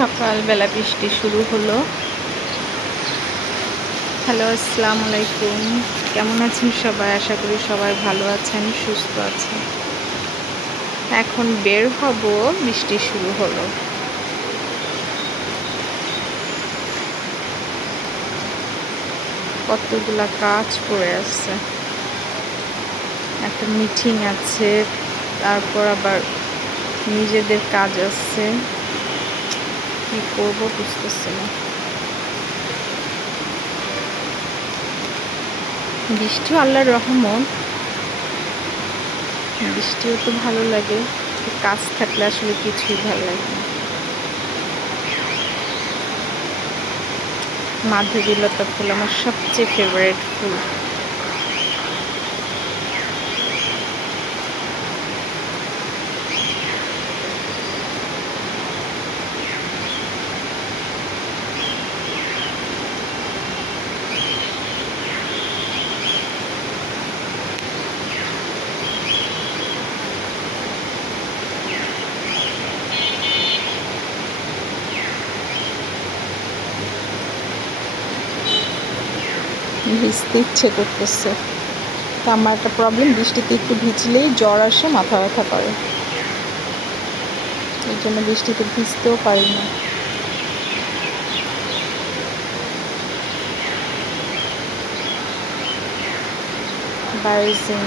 সকালবেলা বৃষ্টি শুরু হলো। হ্যালো, আসসালামু আলাইকুম। কেমন আছেন সবাই? আশা করি সবাই ভালো আছেন, সুস্থ আছেন। এখন বের হব, বৃষ্টি শুরু হলো। কতগুলা কাজ পড়ে আছে, একটা মিটিং আছে, তারপর আবার নিজেদের কাজ আছে। কি করবো বুঝতেছি না। বৃষ্টিও আল্লাহর রহমত, বৃষ্টিও তো ভালো লাগে, কাজ থাকলে আসলে কিছুই ভালো লাগে না। মাধবীলতা ফুল আমার সবচেয়ে ফেভারিট ফুল। ভিজতে ইচ্ছে করতেছে, তো আমার একটা প্রবলেম, বৃষ্টিতে একটু ভিজলেই জ্বর আসে, মাথা ব্যথা করে, এই জন্য বৃষ্টিতে ভিজতেও পারি না। বার্জিং